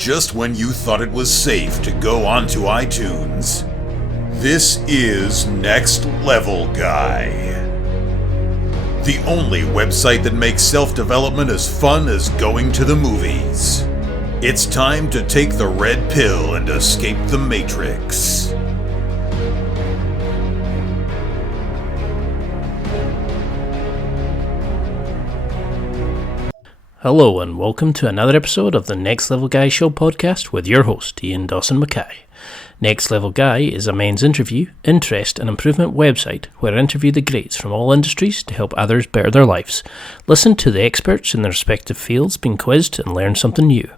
just when you thought it was safe to go onto iTunes. This is Next Level Guy, the only website that makes self-development as fun as going to the movies. It's time to take the red pill and escape the Matrix. Hello and welcome to another episode of the Next Level Guy Show podcast with your host, Ian Dawson-Mackay. Next Level Guy is a men's interview, interest and improvement website where I interview the greats from all industries to help others better their lives. Listen to the experts in their respective fields being quizzed and learn something new.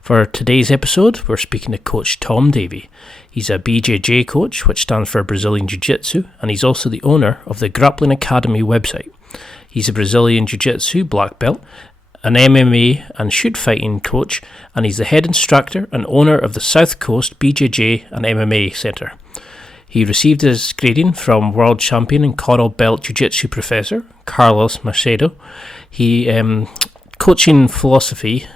For today's episode, we're speaking to Coach Tom Davey. He's a BJJ coach, which stands for Brazilian Jiu-Jitsu, and he's also the owner of the Grappling Academy website. He's a Brazilian Jiu-Jitsu black belt, an MMA and shoot fighting coach, and he's the head instructor and owner of the South Coast BJJ and MMA Centre. He received his grading from world champion and coral belt jiu-jitsu professor Carlos Macedo. Coaching philosophy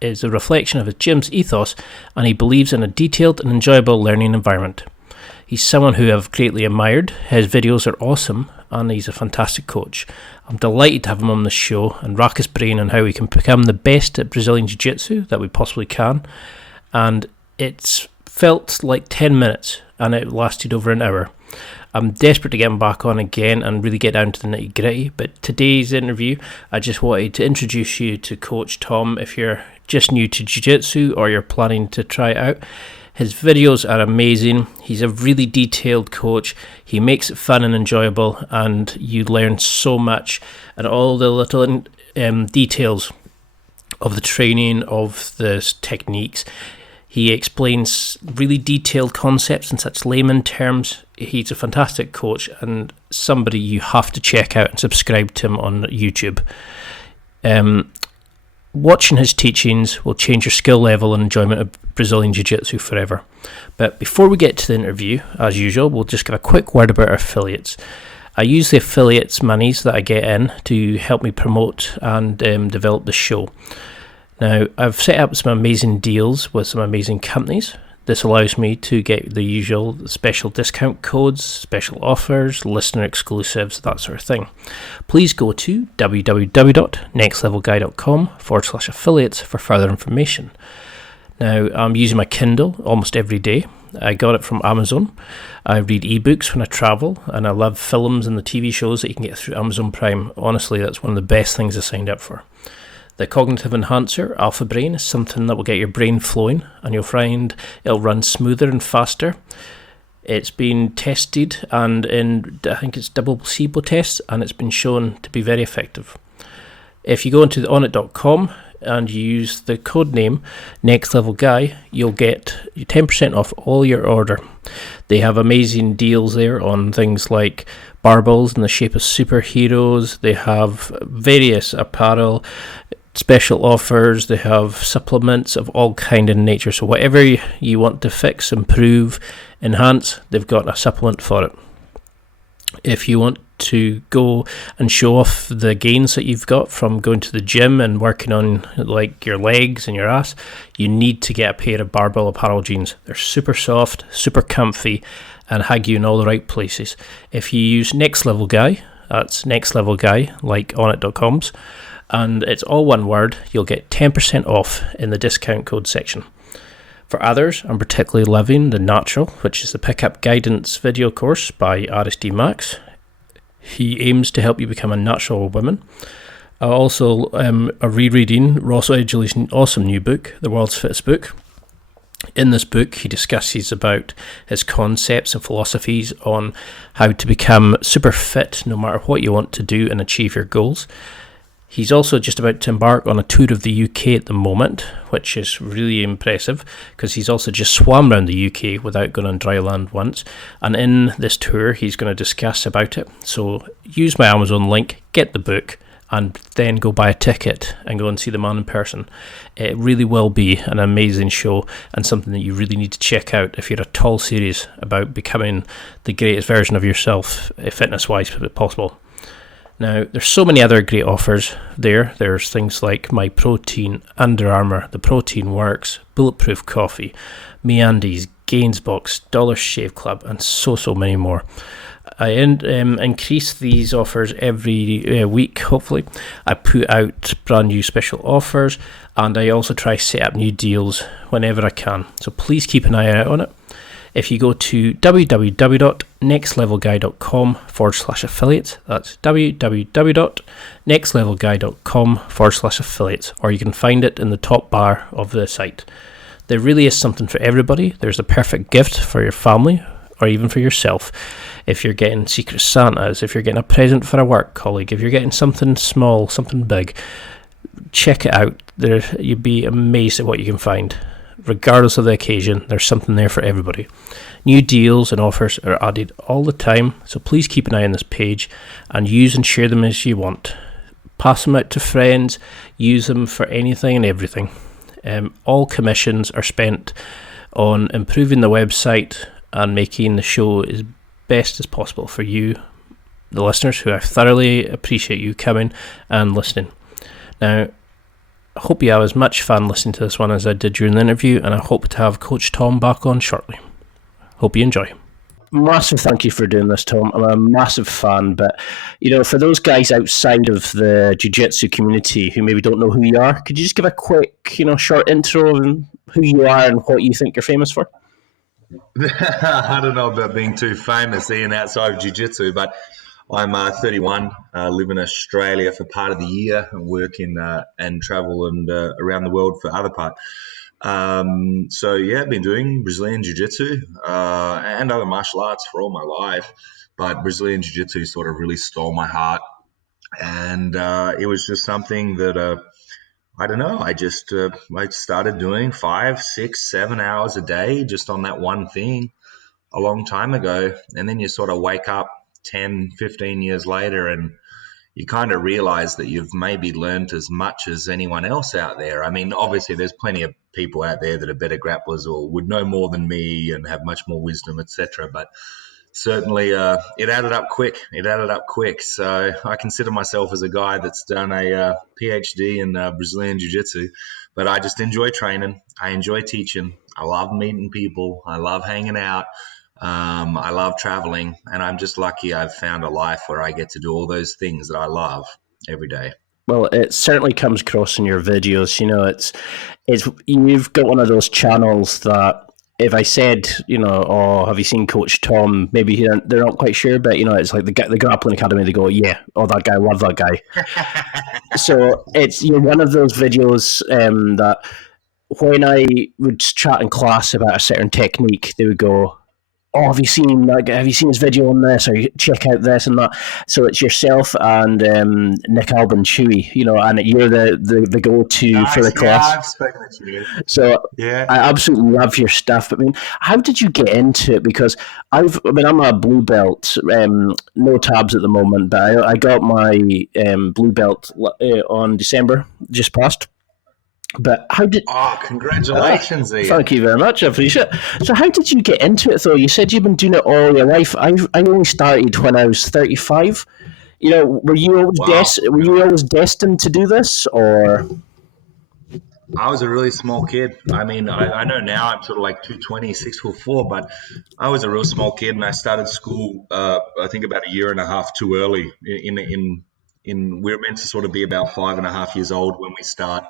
is a reflection of his gym's ethos, and he believes in a detailed and enjoyable learning environment. He's someone who I've greatly admired. His videos are awesome, and he's a fantastic coach. I'm delighted to have him on the show and rack his brain on how we can become the best at Brazilian Jiu-Jitsu that we possibly can. And it's felt like 10 minutes, and it lasted over an hour. I'm desperate to get him back on again and really get down to the nitty-gritty, but today's interview, I just wanted to introduce you to Coach Tom if you're just new to Jiu-Jitsu or you're planning to try it out. His videos are amazing. He's a really detailed coach. He makes it fun and enjoyable, and you learn so much and all the little details of the training, of the techniques. He explains really detailed concepts in such layman terms. He's a fantastic coach and somebody you have to check out and subscribe to him on YouTube. Watching his teachings will change your skill level and enjoyment of Brazilian Jiu-Jitsu forever. But before we get to the interview, as usual, we'll just give a quick word about our affiliates. I use the affiliates monies that I get in to help me promote and develop the show. Now, I've set up some amazing deals with some amazing companies. This allows me to get the usual special discount codes, special offers, listener exclusives, that sort of thing. Please go to www.nextlevelguy.com/affiliates for further information. Now, I'm using my Kindle almost every day. I got it from Amazon. I read ebooks when I travel, and I love films and the TV shows that you can get through Amazon Prime. Honestly, that's one of the best things I signed up for. The cognitive enhancer, Alpha Brain, is something that will get your brain flowing, and you'll find it'll run smoother and faster. It's been tested and in, I think it's double placebo tests, and it's been shown to be very effective. If you go into onit.com and you use the code name Next Level Guy, you'll get 10% off all your order. They have amazing deals there on things like barbells in the shape of superheroes. They have various apparel, special offers. They have supplements of all kind in nature. So whatever you want to fix, improve, enhance, they've got a supplement for it. If you want to go and show off the gains that you've got from going to the gym and working on like your legs and your ass, you need to get a pair of barbell apparel jeans. They're super soft, super comfy, and hug you in all the right places. If you use Next Level Guy, that's Next Level Guy, like onit.com's, and it's all one word, you'll get 10% off in the discount code section. For others, I'm particularly loving The Natural, which is the Pickup Guidance video course by RSD Max. He aims to help you become a natural woman. I also am rereading Ross Edgley's awesome new book, The World's Fittest Book. In this book, he discusses about his concepts and philosophies on how to become super fit no matter what you want to do and achieve your goals. He's also just about to embark on a tour of the UK at the moment, which is really impressive because he's also just swam around the UK without going on dry land once. And in this tour, he's going to discuss about it. So use my Amazon link, get the book, and then go buy a ticket and go and see the man in person. It really will be an amazing show and something that you really need to check out if you're at all serious about becoming the greatest version of yourself, fitness-wise, if possible. Now, there's so many other great offers there. There's things like My Protein, Under Armour, The Protein Works, Bulletproof Coffee, MeAndy's, Gainsbox, Dollar Shave Club, and so many more. I increase these offers every week, hopefully. I put out brand new special offers, and I also try to set up new deals whenever I can. So please keep an eye out on it. If you go to www.nextlevelguy.com/affiliates, that's www.nextlevelguy.com/affiliates, or you can find it in the top bar of the site. There really is something for everybody. There's a perfect gift for your family or even for yourself. If you're getting Secret Santas, if you're getting a present for a work colleague, if you're getting something small, something big, check it out. You'd be amazed at what you can find. Regardless of the occasion, there's something there for everybody. New deals and offers are added all the time, so please keep an eye on this page and use and share them as you want. Pass them out to friends, use them for anything and everything. All commissions are spent on improving the website and making the show as best as possible for you, the listeners, who I thoroughly appreciate you coming and listening. Now, I hope you have as much fun listening to this one as I did during the interview, and I hope to have Coach Tom back on shortly. Hope you enjoy. Massive thank you for doing this, Tom. I'm a massive fan, but for those guys outside of the Jiu-Jitsu community who maybe don't know who you are, could you just give a quick, short intro on who you are and what you think you're famous for? I don't know about being too famous, Ian, outside of Jiu-Jitsu, but I'm 31, live in Australia for part of the year, and work in and travel and around the world for other part. I've been doing Brazilian Jiu-Jitsu and other martial arts for all my life, but Brazilian Jiu-Jitsu sort of really stole my heart, and it was just something that I don't know. I started doing 5, 6, 7 hours a day just on that one thing a long time ago, and then you sort of wake up 10, 15 years later and you kind of realize that you've maybe learned as much as anyone else out there. I mean, obviously there's plenty of people out there that are better grapplers or would know more than me and have much more wisdom, etc. But certainly it added up quick. So I consider myself as a guy that's done a PhD in Brazilian Jiu-Jitsu, but I just enjoy training. I enjoy teaching. I love meeting people. I love hanging out. I love traveling, and I'm just lucky I've found a life where I get to do all those things that I love every day. Well, it certainly comes across in your videos. It's you've got one of those channels that if I said, oh, have you seen Coach Tom? Maybe they're not quite sure, but it's like the Grappling Academy. They go, yeah, oh, that guy, love that guy. So you're one of those videos that when I would chat in class about a certain technique, they would go, oh, have you seen his video on this, or check out this and that? So it's yourself and Nick Alban Chewy, and you're the go-to nice, for the class. Yeah, I've spoken to you. So yeah. I absolutely love your stuff. I mean, how did you get into it? Because I'm a blue belt, no tabs at the moment, but I got my blue belt on December just past. But how did? Oh, congratulations, Ian. Thank you very much. I appreciate it. So how did you get into it, though? You said you've been doing it all your life. I only started when I was 35. Were you always destined to do this, or? I was a really small kid. I mean, I know now I'm sort of like 220, 6'4", but I was a real small kid, and I started school, I think about a year and a half too early. We're meant to sort of be about 5.5 years old when we start,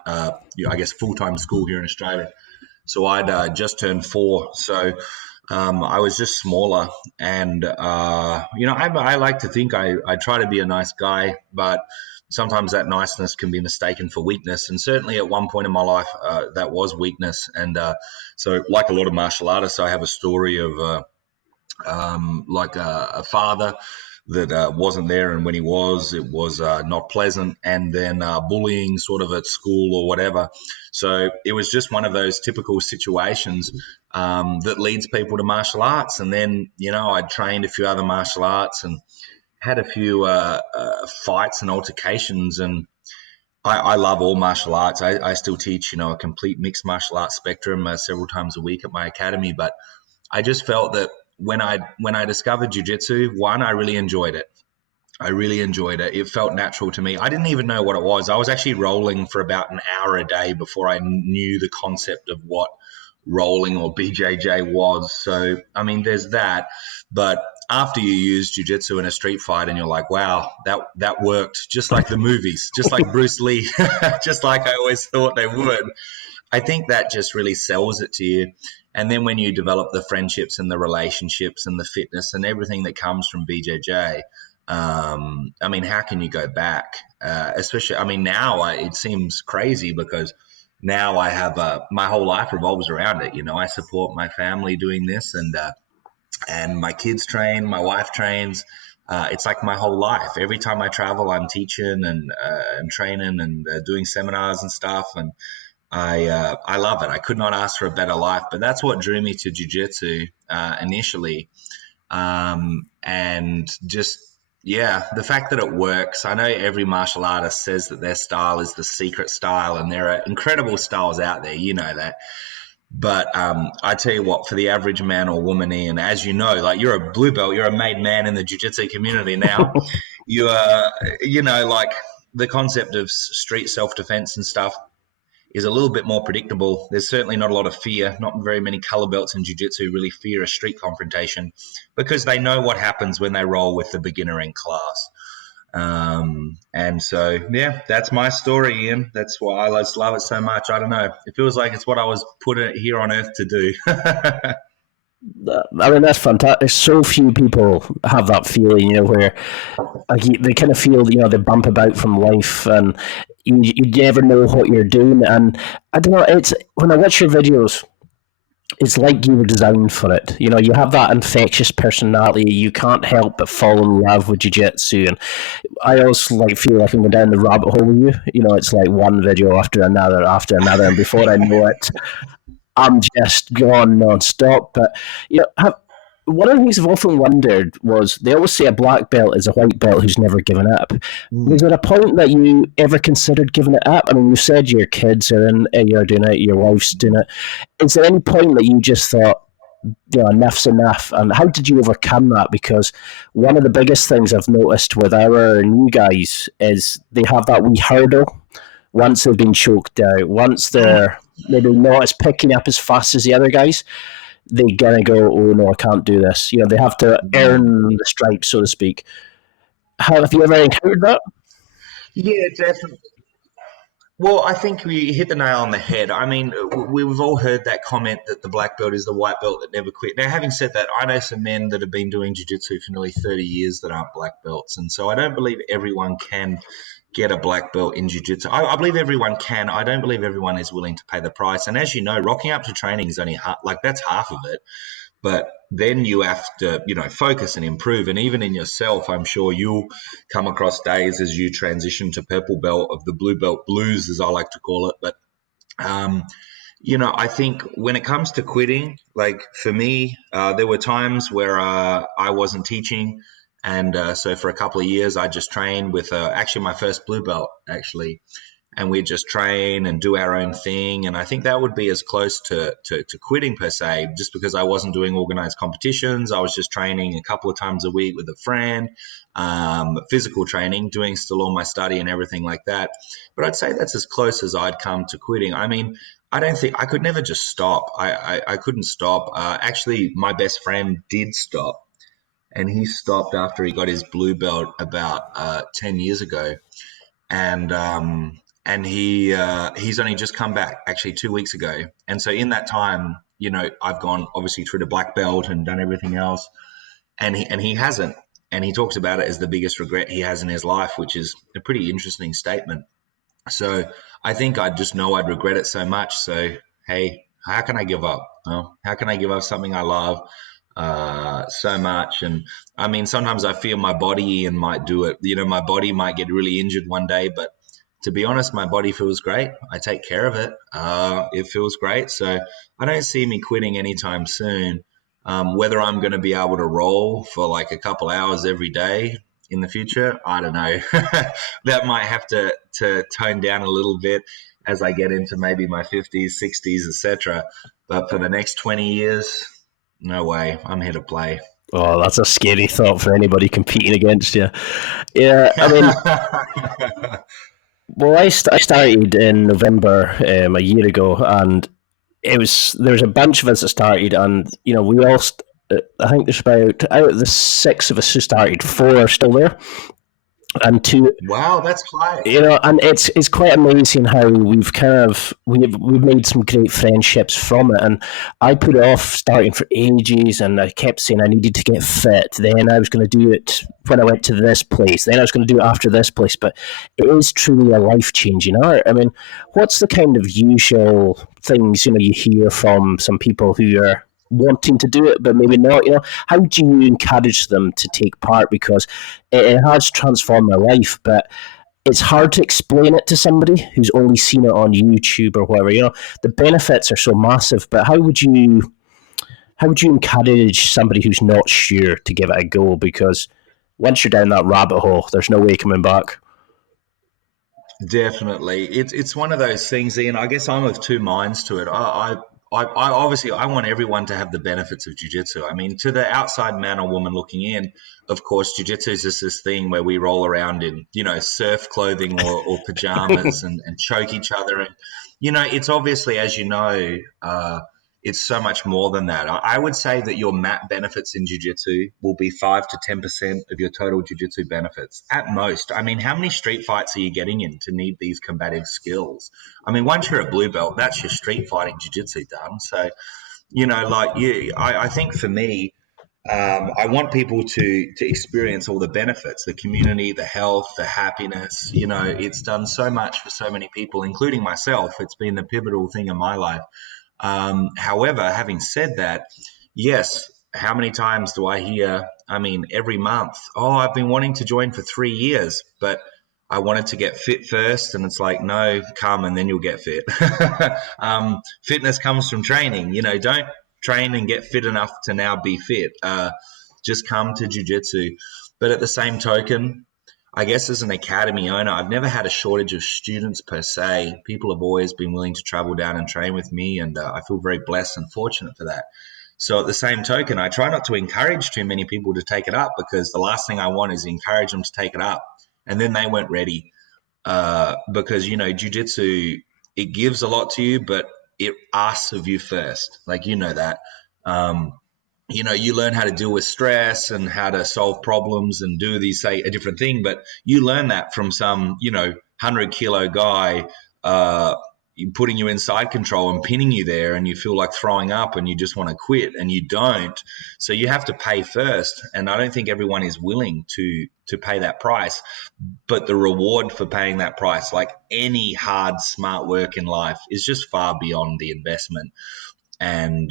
full-time school here in Australia. So I'd just turned 4. So I was just smaller. And, I like to think I try to be a nice guy, but sometimes that niceness can be mistaken for weakness. And certainly at one point in my life, that was weakness. And so like a lot of martial artists, I have a story of a father that wasn't there, and when he was, it was not pleasant, and then bullying sort of at school or whatever. So it was just one of those typical situations that leads people to martial arts. And then, I trained a few other martial arts and had a few fights and altercations, and I love all martial arts. I still teach, a complete mixed martial arts spectrum several times a week at my academy, but I just felt that when I discovered jiu-jitsu, one, I really enjoyed it. I really enjoyed it. It felt natural to me. I didn't even know what it was. I was actually rolling for about an hour a day before I knew the concept of what rolling or BJJ was. So, I mean, there's that. But after you use jiu-jitsu in a street fight and you're like, wow, that worked, just like the movies, just like Bruce Lee, just like I always thought they would. I think that just really sells it to you. And then when you develop the friendships and the relationships and the fitness and everything that comes from BJJ, I mean, how can you go back? Especially, I mean, now it seems crazy because now I have my whole life revolves around it. You know, I support my family doing this, and my kids train, my wife trains. It's like my whole life. Every time I travel, I'm teaching and training and doing seminars and stuff. And I love it. I could not ask for a better life. But that's what drew me to jiu-jitsu initially, and just yeah, the fact that it works. I know every martial artist says that their style is the secret style, and there are incredible styles out there. You know that. But I tell you what, for the average man or woman, Ian, as you know, like you're a blue belt, you're a made man in the jiu-jitsu community now. You are, you know, like the concept of street self-defense and stuff is a little bit more predictable. There's certainly not a lot of fear. Not very many color belts in jiu-jitsu really fear a street confrontation because they know what happens when they roll with the beginner in class. And so, yeah, that's my story, Ian. That's why I just love it so much. I don't know. It feels like it's what I was put here on earth to do. I mean, that's fantastic. So few people have that feeling, you know, where like they kind of feel, you know, they bump about from life and you never know what you're doing. And I don't know, it's when I watch your videos, it's like you were designed for it. You know, you have that infectious personality. You can't help but fall in love with jiu-jitsu. And I also like feel like I'm going down the rabbit hole with you. You know, it's like one video after another, and before I know it, I'm just gone non-stop. But you know, one of the things I've often wondered was they always say a black belt is a white belt who's never given up. Was there a point that you ever considered giving it up? I mean, you said your kids are in, you're doing it, your wife's doing it. Is there any point that you just thought, you know, enough's enough? And how did you overcome that? Because one of the biggest things I've noticed with our new guys is they have that wee hurdle once they've been choked out, once they're maybe not as picking up as fast as the other guys, they gonna go, oh no, I can't do this. You know, they have to earn the stripes, so to speak. Have you ever encountered that? Yeah, definitely. Well, I think we hit the nail on the head. I mean, we've all heard that comment that the black belt is the white belt that never quit. Now, having said that, I know some men that have been doing jiu-jitsu for nearly 30 years that aren't black belts. And so I don't believe everyone can get a black belt in jiu-jitsu. I believe everyone can. I don't believe everyone is willing to pay the price. And as you know, rocking up to training is only that's half of it. But then you have to, you know, focus and improve. And even in yourself, I'm sure you'll come across days as you transition to purple belt of the blue belt blues, as I like to call it. But, you know, I think when it comes to quitting, like for me, there were times where I wasn't teaching. And so for a couple of years, I just trained with actually my first blue belt, actually. And we'd just train and do our own thing. And I think that would be as close to quitting per se, just because I wasn't doing organized competitions. I was just training a couple of times a week with a friend, physical training, doing still all my study and everything like that. But I'd say that's as close as I'd come to quitting. I mean, I don't think I could never just stop. I couldn't stop. Actually, my best friend did stop. And he stopped after he got his blue belt about 10 years ago. And he's only just come back actually 2 weeks ago. And so in that time, you know, I've gone obviously through the black belt and done everything else. And he hasn't. And he talks about it as the biggest regret he has in his life, which is a pretty interesting statement. So I think I just know I'd regret it so much. So, hey, how can I give up? Well, how can I give up something I love so much? And I mean, sometimes I feel my body and might do it. You know, my body might get really injured one day, but to be honest, my body feels great. I take care of it. It feels great. So I don't see me quitting anytime soon. Whether I'm going to be able to roll for like a couple hours every day in the future, I don't know. That might have to tone down a little bit as I get into maybe my 50s, 60s, etc. But for the next 20 years, no way. I'm here to play. Oh, that's a scary thought for anybody competing against you. Yeah, I mean, well, I started in November a year ago, and there was a bunch of us that started, and we all. I think there's about out of the 6 of us who started, 4 are still there, and 2. Wow, that's high. And it's quite amazing how we've made some great friendships from it. And I put it off starting for ages, and I kept saying I needed to get fit. Then I was going to do it when I went to this place. Then I was going to do it after this place. But it is truly a life-changing art. I mean, what's the kind of usual things you hear from some people who are wanting to do it but maybe not? How do you encourage them to take part? Because it has transformed my life, but it's hard to explain it to somebody who's only seen it on YouTube or whatever. The benefits are so massive, but how would you encourage somebody who's not sure to give it a go? Because once you're down that rabbit hole, there's no way coming back. Definitely. It's one of those things, Ian. I guess I'm of two minds to it. I obviously I want everyone to have the benefits of jiu-jitsu. I mean, to the outside man or woman looking in, of course, jiu-jitsu is just this thing where we roll around in, surf clothing or pajamas and choke each other. And, it's obviously, as it's so much more than that. I would say that your mat benefits in jiu-jitsu will be 5 to 10% of your total jiu-jitsu benefits at most. I mean, how many street fights are you getting in to need these combative skills? I mean, once you're a blue belt, that's your street fighting jiu-jitsu done. So, I think for me, I want people to experience all the benefits, the community, the health, the happiness. It's done so much for so many people, including myself. It's been the pivotal thing in my life. However, having said that, yes, how many times do I hear, every month, I've been wanting to join for 3 years, but I wanted to get fit first. And it's like, no, come and then you'll get fit. Fitness comes from training. Don't train and get fit enough to now be fit. Just come to jiu-jitsu. But at the same token, I guess as an academy owner, I've never had a shortage of students per se. People have always been willing to travel down and train with me, and I feel very blessed and fortunate for that. So at the same token, I try not to encourage too many people to take it up, because the last thing I want is encourage them to take it up and then they weren't ready. Because, jiu-jitsu, it gives a lot to you, but it asks of you first. Like, that. You learn how to deal with stress and how to solve problems and do a different thing. But you learn that from some, 100-kilo guy putting you in side control and pinning you there, and you feel like throwing up and you just want to quit, and you don't. So you have to pay first. And I don't think everyone is willing to pay that price. But the reward for paying that price, like any hard, smart work in life, is just far beyond the investment. And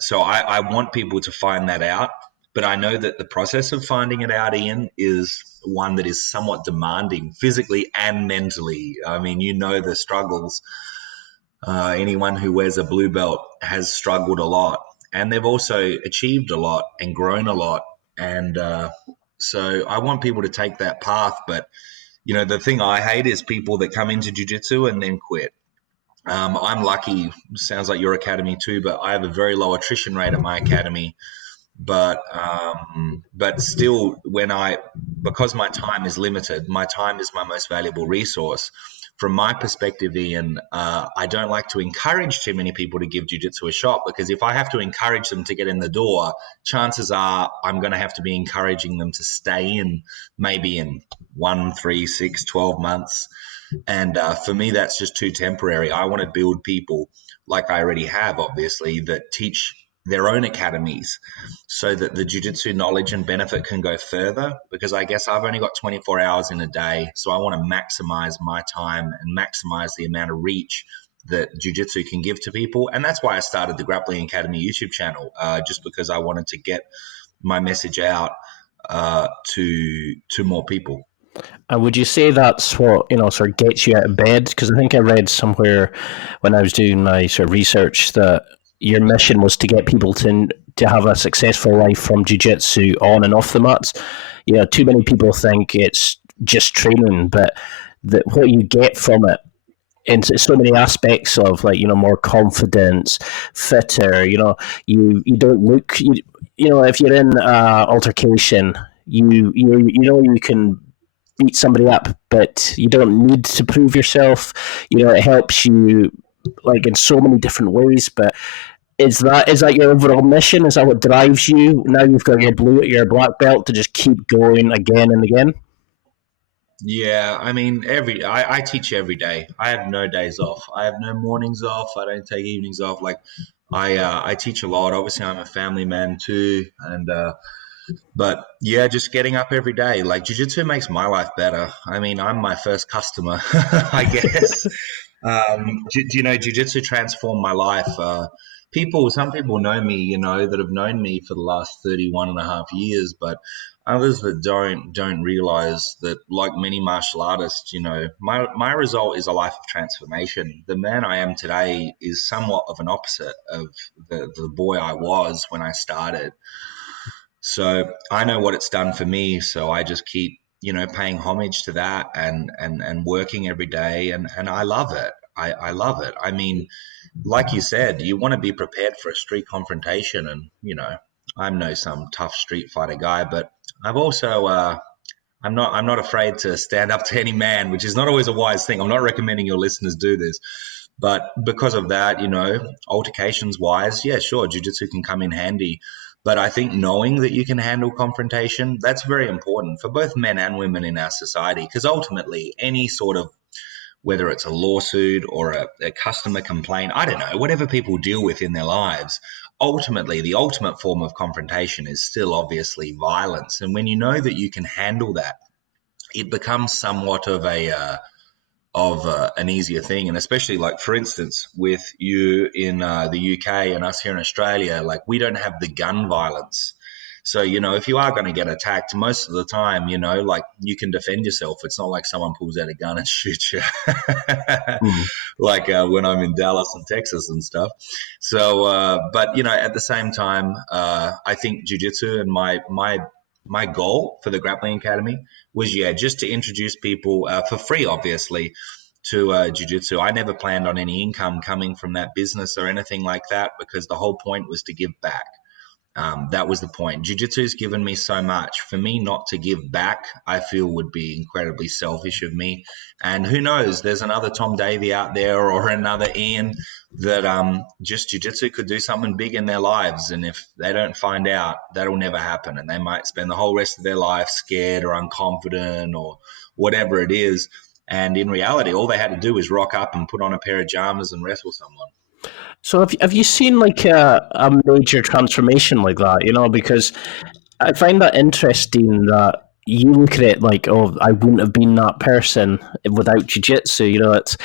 so I want people to find that out. But I know that the process of finding it out, Ian, is one that is somewhat demanding physically and mentally. I mean, the struggles. Anyone who wears a blue belt has struggled a lot. And they've also achieved a lot and grown a lot. And so I want people to take that path. But, the thing I hate is people that come into jiu-jitsu and then quit. I'm lucky, sounds like your academy too, but I have a very low attrition rate at my academy. But still, because my time is limited, my time is my most valuable resource. From my perspective, Ian, I don't like to encourage too many people to give jiu-jitsu a shot, because if I have to encourage them to get in the door, chances are I'm going to have to be encouraging them to stay in maybe in 1, 3, 6, 12 months. And for me, that's just too temporary. I want to build people, like I already have, obviously, that teach their own academies so that the jiu-jitsu knowledge and benefit can go further, because I guess I've only got 24 hours in a day. So I want to maximize my time and maximize the amount of reach that jiu-jitsu can give to people. And that's why I started the Grappling Academy YouTube channel, just because I wanted to get my message out to more people. And would you say that's what, sort of gets you out of bed? Because I think I read somewhere when I was doing my sort of research that your mission was to get people to have a successful life from jiu-jitsu on and off the mats. Too many people think it's just training, but what you get from it in so many aspects of, like, more confidence, fitter. You don't look. If you're in altercation, you can beat somebody up, but you don't need to prove yourself. It helps you, like, in so many different ways. But is that your overall mission? Is that what drives you? Now you've got your black belt to just keep going again and again. Yeah, I mean, I teach every day. I have no days off. I have no mornings off. I don't take evenings off. Like, I teach a lot. Obviously, I'm a family man too, and but yeah, just getting up every day. Like, jiu-jitsu makes my life better. I mean, I'm my first customer, I guess. Jiu-jitsu transformed my life. Some people know me, that have known me for the last 31 and a half years, but others that don't realize that, like many martial artists, my result is a life of transformation. The man I am today is somewhat of an opposite of the boy I was when I started. So I know what it's done for me. So I just keep, paying homage to that and working every day. And I love it. I love it. I mean, like you said, you want to be prepared for a street confrontation. And, I'm no some tough street fighter guy, but I've also, I'm not afraid to stand up to any man, which is not always a wise thing. I'm not recommending your listeners do this. But because of that, altercations wise, yeah, sure, jiu-jitsu can come in handy. But I think knowing that you can handle confrontation, that's very important for both men and women in our society. Because ultimately, any sort of, whether it's a lawsuit or a customer complaint, I don't know, whatever people deal with in their lives, ultimately, the ultimate form of confrontation is still obviously violence. And when you know that you can handle that, it becomes somewhat of an easier thing. And especially, like, for instance, with you in the UK and us here in Australia, like, we don't have the gun violence. So, if you are going to get attacked, most of the time, like, you can defend yourself. It's not like someone pulls out a gun and shoots you like when I'm in Dallas and Texas and stuff. So, but, at the same time, I think jiu-jitsu and my goal for the Grappling Academy was, just to introduce people for free, obviously, to jiu-jitsu. I never planned on any income coming from that business or anything like that, because the whole point was to give back. That was the point. Jiu-jitsu has given me so much. For me not to give back, I feel, would be incredibly selfish of me. And who knows, there's another Tom Davey out there or another Ian that just jiu-jitsu could do something big in their lives. And if they don't find out, that'll never happen. And they might spend the whole rest of their life scared or unconfident or whatever it is. And in reality, all they had to do was rock up and put on a pair of pajamas and wrestle someone. So have you seen, like, a major transformation like that? Because I find that interesting that you look at it like, oh, I wouldn't have been that person without jiu-jitsu. It's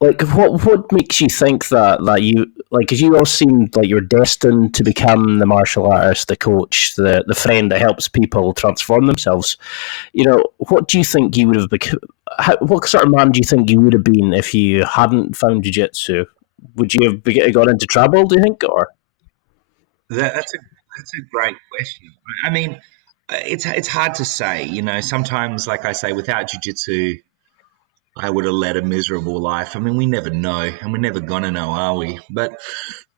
like, what makes you think that you, like, because you all seem like you're destined to become the martial artist, the coach, the friend that helps people transform themselves. What do you think you would have become? What sort of man do you think you would have been if you hadn't found jiu-jitsu? Would you have gone into trouble, do you think, or? That's a great question. I mean, it's hard to say. Sometimes, like I say, without jiu-jitsu, I would have led a miserable life. I mean, we never know, and we're never gonna know, are we? But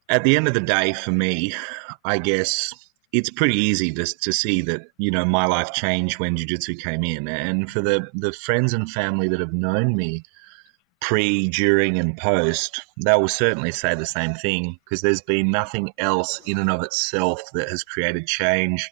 at the end of the day, for me, I guess it's pretty easy to see that, my life changed when jiu-jitsu came in. And for the friends and family that have known me pre, during, and post, they will certainly say the same thing, because there's been nothing else in and of itself that has created change.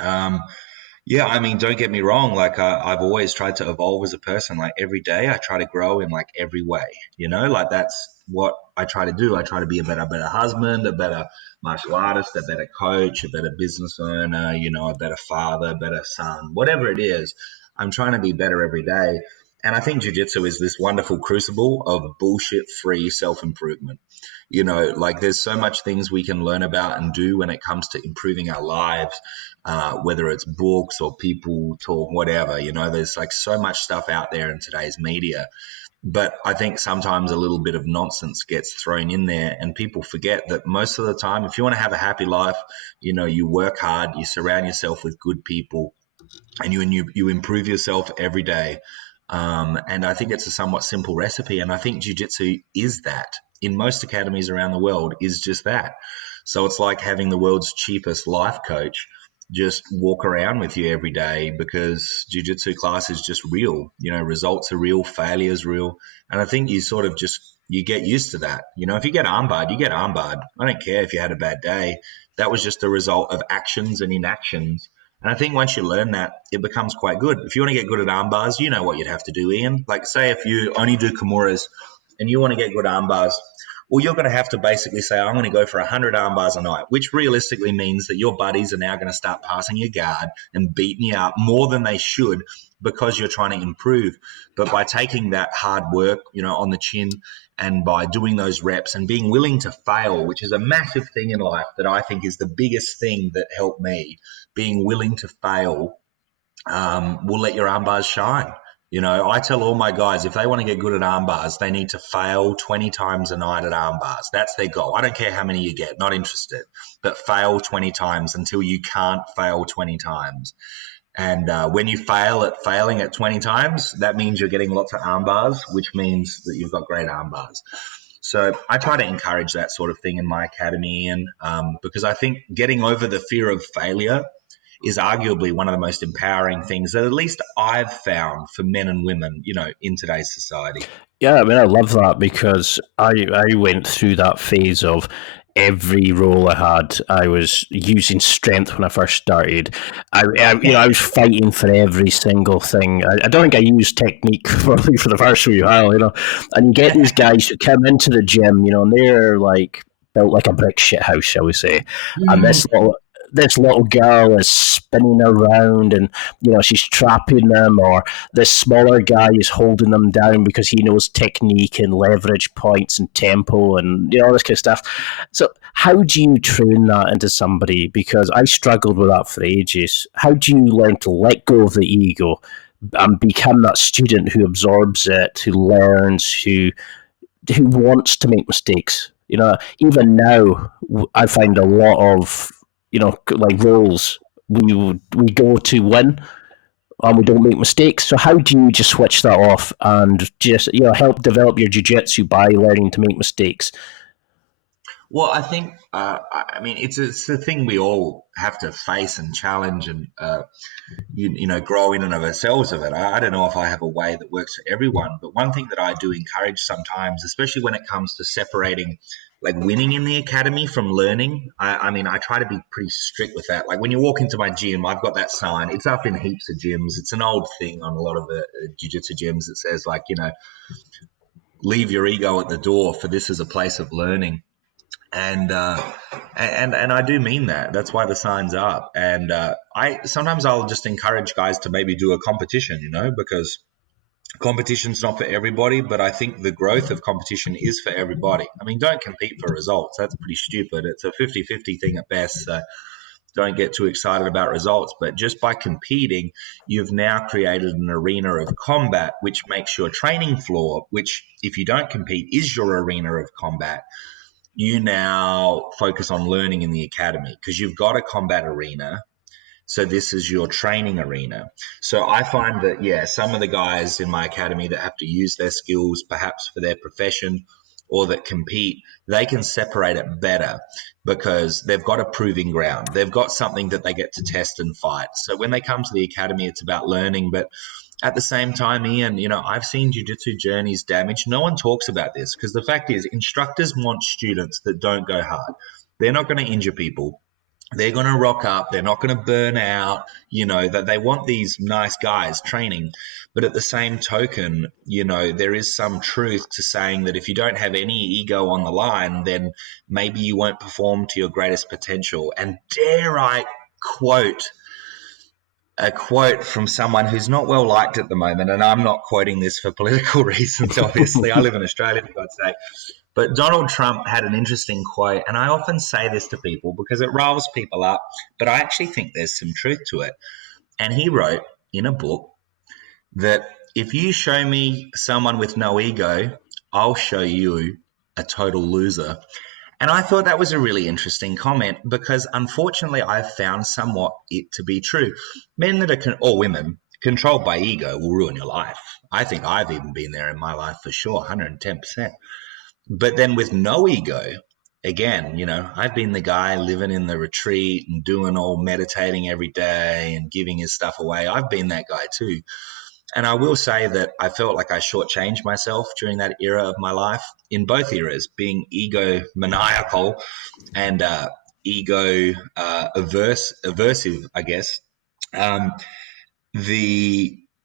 Yeah, I mean, don't get me wrong. Like, I've always tried to evolve as a person. Like, every day I try to grow in, like, every way, like, that's what I try to do. I try to be a better husband, a better martial artist, a better coach, a better business owner, a better father, a better son, whatever it is. I'm trying to be better every day. And I think jiu-jitsu is this wonderful crucible of bullshit-free self-improvement. Like, there's so much things we can learn about and do when it comes to improving our lives, whether it's books or people talk, whatever. There's, like, so much stuff out there in today's media. But I think sometimes a little bit of nonsense gets thrown in there, and people forget that most of the time, if you want to have a happy life, you work hard, you surround yourself with good people, and you improve yourself every day. And I think it's a somewhat simple recipe. And I think jiu-jitsu is that. In most academies around the world is just that. So it's like having the world's cheapest life coach just walk around with you every day, because jiu-jitsu class is just real. Results are real, failure's real. And I think you sort of you get used to that. If you get armbarred, you get armbarred. I don't care if you had a bad day. That was just a result of actions and inactions. And I think once you learn that, it becomes quite good. If you want to get good at arm bars, you know what you'd have to do, Ian. Like, say if you only do Kimuras and you want to get good arm bars, well, you're going to have to basically say, I'm going to go for 100 arm bars a night, which realistically means that your buddies are now going to start passing your guard and beating you up more than they should, because you're trying to improve. But by taking that hard work, on the chin, and by doing those reps and being willing to fail, which is a massive thing in life that I think is the biggest thing that helped me, being willing to fail will let your arm bars shine. I tell all my guys, if they want to get good at arm bars, they need to fail 20 times a night at arm bars. That's their goal. I don't care how many you get, not interested, but fail 20 times until you can't fail 20 times. And when you failing at 20 times, that means you're getting lots of arm bars, which means that you've got great arm bars. So I try to encourage that sort of thing in my academy, and because I think getting over the fear of failure is arguably one of the most empowering things that at least I've found for men and women, in today's society. Yeah, I mean, I love that, because I went through that phase of every role I had, I was using strength when I first started. I was fighting for every single thing. I don't think I used technique probably for the first wee while, And you get these guys who come into the gym, and they're like built like a brick shit house, shall we say? And this little girl is spinning around, and she's trapping them, or this smaller guy is holding them down because he knows technique and leverage points and tempo and all this kind of stuff. So how do you train that into somebody? Because I struggled with that for ages. How do you learn to let go of the ego and become that student who absorbs it, who learns, who wants to make mistakes? Even now I find a lot of like roles, we go to win and we don't make mistakes. So how do you just switch that off and just help develop your jiu-jitsu by learning to make mistakes? Well, I think it's a thing we all have to face and challenge, and grow in and of ourselves of it. I don't know if I have a way that works for everyone, but one thing that I do encourage sometimes, especially when it comes to separating like winning in the academy from learning, I try to be pretty strict with that. Like when you walk into my gym, I've got that sign. It's up in heaps of gyms. It's an old thing on a lot of the jiu-jitsu gyms that says like, leave your ego at the door, for this is a place of learning. And I do mean that. That's why the sign's up. And sometimes I'll just encourage guys to maybe do a competition, because competition's not for everybody, but I think the growth of competition is for everybody. Don't compete for results. That's pretty stupid. It's a 50-50 thing at best. So don't get too excited about results. But just by competing, you've now created an arena of combat, which makes your training floor, which if you don't compete is your arena of combat. You now focus on learning in the academy because you've got a combat arena. So this is your training arena. So I find that, some of the guys in my academy that have to use their skills perhaps for their profession or that compete, they can separate it better because they've got a proving ground. They've got something that they get to test and fight. So when they come to the academy, it's about learning. But at the same time, Ian, I've seen jiu-jitsu journeys damaged. No one talks about this because the fact is instructors want students that don't go hard. They're not going to injure people. They're going to rock up. They're not going to burn out, that they want these nice guys training. But at the same token, there is some truth to saying that if you don't have any ego on the line, then maybe you won't perform to your greatest potential. And dare I quote a quote from someone who's not well liked at the moment, and I'm not quoting this for political reasons, obviously. I live in Australia, for God's sake. But Donald Trump had an interesting quote, and I often say this to people because it riles people up, but I actually think there's some truth to it. And he wrote in a book that if you show me someone with no ego, I'll show you a total loser. And I thought that was a really interesting comment because unfortunately I've found somewhat it to be true. Men that are, or women, controlled by ego will ruin your life. I think I've even been there in my life for sure, 110%. But then with no ego, again, I've been the guy living in the retreat and doing all meditating every day and giving his stuff away. I've been that guy too. And I will say that I felt like I shortchanged myself during that era of my life, in both eras, being ego maniacal and ego aversive, I guess.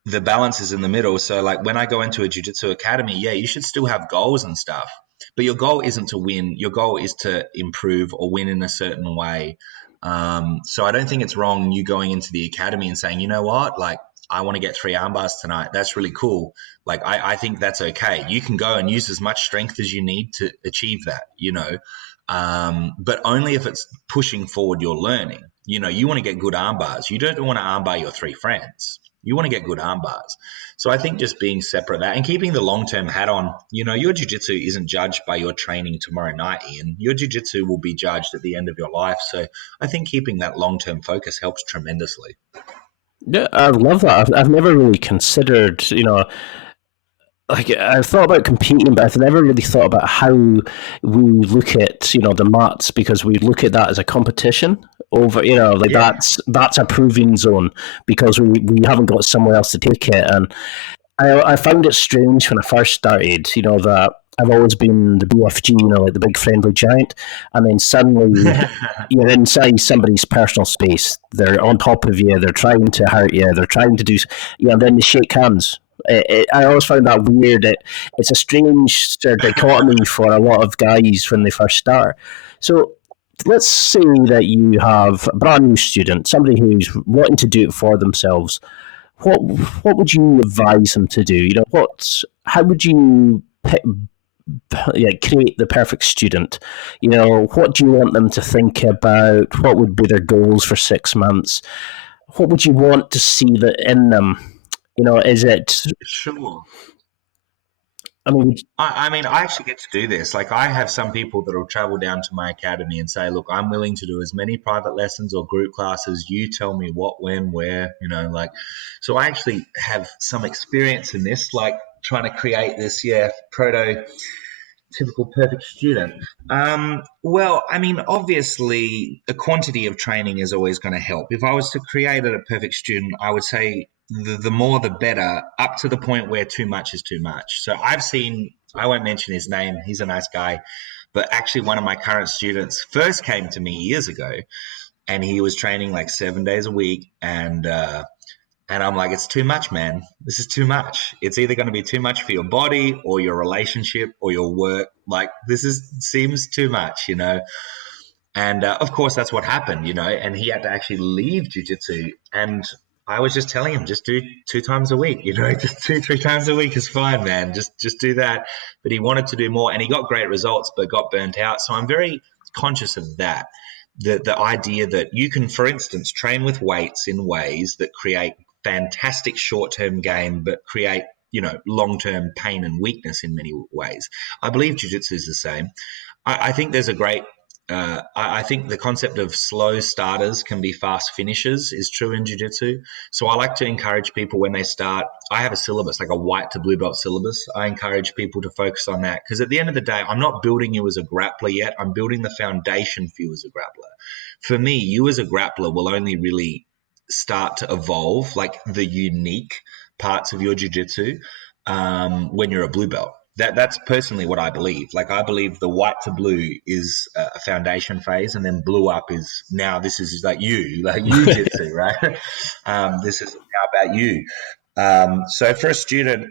The balance is in the middle. So like when I go into a jiu-jitsu academy, yeah, you should still have goals and stuff, but your goal isn't to win. Your goal is to improve or win in a certain way. So I don't think it's wrong you going into the academy and saying, you know what, like I want to get 3 arm bars tonight. That's really cool. Like I think that's okay. You can go and use as much strength as you need to achieve that, but only if it's pushing forward your learning. You want to get good arm bars. You don't want to arm bar your 3 friends. You want to get good arm bars. So I think just being separate that and keeping the long-term hat on, your jiu-jitsu isn't judged by your training tomorrow night, Ian. Your jiu-jitsu will be judged at the end of your life. So I think keeping that long-term focus helps tremendously. Yeah, I love that. I've never really considered, like I've thought about competing, but I've never really thought about how we look at the mats, because we look at that as a competition over that's a proving zone because we haven't got somewhere else to take it. And I found it strange when I first started, that I've always been the BFG, like the big friendly giant, and then suddenly you're inside somebody's personal space. They're on top of you. They're trying to hurt you. They're trying to do, and then they shake hands. I always found that weird. It's a strange dichotomy for a lot of guys when they first start. So let's say that you have a brand new student, somebody who's wanting to do it for themselves. What would you advise them to do? How would you create the perfect student? What do you want them to think about? What would be their goals for 6 months? What would you want to see that in them? Is it... Sure. I I actually get to do this. Like I have some people that will travel down to my academy and say, look, I'm willing to do as many private lessons or group classes. You tell me what, when, where, so I actually have some experience in this, like trying to create this, prototypical perfect student. Obviously the quantity of training is always going to help. If I was to create a perfect student, I would say the more the better, up to the point where too much is too much. So I've seen, I won't mention his name, he's a nice guy, but actually one of my current students first came to me years ago and he was training like 7 days a week, and I'm like, it's too much, man. This is too much. It's either going to be too much for your body or your relationship or your work. Like seems too much, And of course, that's what happened, and he had to actually leave jiu-jitsu. And I was just telling him, just do 2 times a week, just 2-3 times a week is fine, man. Just do that. But he wanted to do more, and he got great results, but got burnt out. So I'm very conscious of that. The idea that you can, for instance, train with weights in ways that create fantastic short-term gain, but create, long-term pain and weakness in many ways. I believe jiu-jitsu is the same. I think there's a great I think the concept of slow starters can be fast finishers is true in jiu-jitsu. So I like to encourage people when they start, I have a syllabus, like a white to blue belt syllabus. I encourage people to focus on that because at the end of the day, I'm not building you as a grappler yet. I'm building the foundation for you as a grappler. For me, you as a grappler will only really start to evolve like the unique parts of your jiu-jitsu when you're a blue belt. That's personally what I believe. Like I believe the white to blue is a foundation phase, and then blue up is now this is like jiu-jitsu, right? This is now about you. So for a student,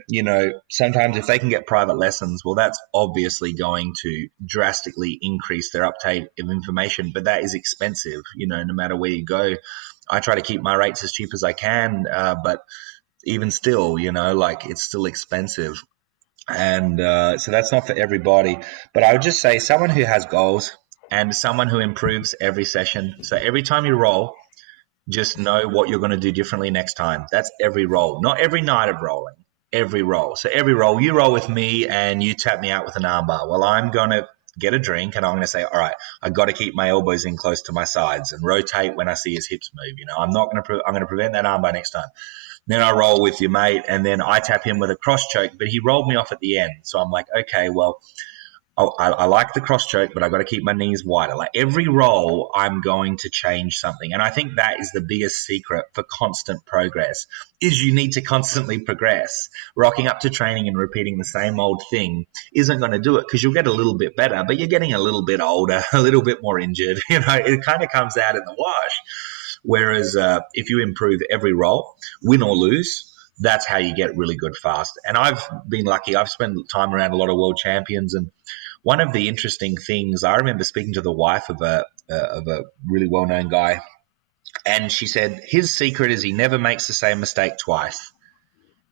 sometimes if they can get private lessons, well, that's obviously going to drastically increase their uptake of information, but that is expensive, no matter where you go. I try to keep my rates as cheap as I can, but even still, it's still expensive. And so that's not for everybody. But I would just say someone who has goals and someone who improves every session. So every time you roll, just know what you're going to do differently next time. That's every roll, not every night of rolling, every roll. So every roll, you roll with me and you tap me out with an armbar. Well, I'm going to get a drink and I'm going to say, all right, I got to keep my elbows in close to my sides and rotate when I see his hips move. I'm not going to, I'm going to prevent that armbar next time. Then I roll with your mate, and then I tap him with a cross choke, but he rolled me off at the end. So I'm like, okay, well, I like the cross choke, but I've got to keep my knees wider. Like every roll, I'm going to change something. And I think that is the biggest secret for constant progress, is you need to constantly progress. Rocking up to training and repeating the same old thing isn't going to do it, because you'll get a little bit better, but you're getting a little bit older, a little bit more injured. It kind of comes out in the wash. Whereas if you improve every roll, win or lose, that's how you get really good fast. And I've been lucky. I've spent time around a lot of world champions, and one of the interesting things, I remember speaking to the wife of a really well-known guy, and she said his secret is he never makes the same mistake twice.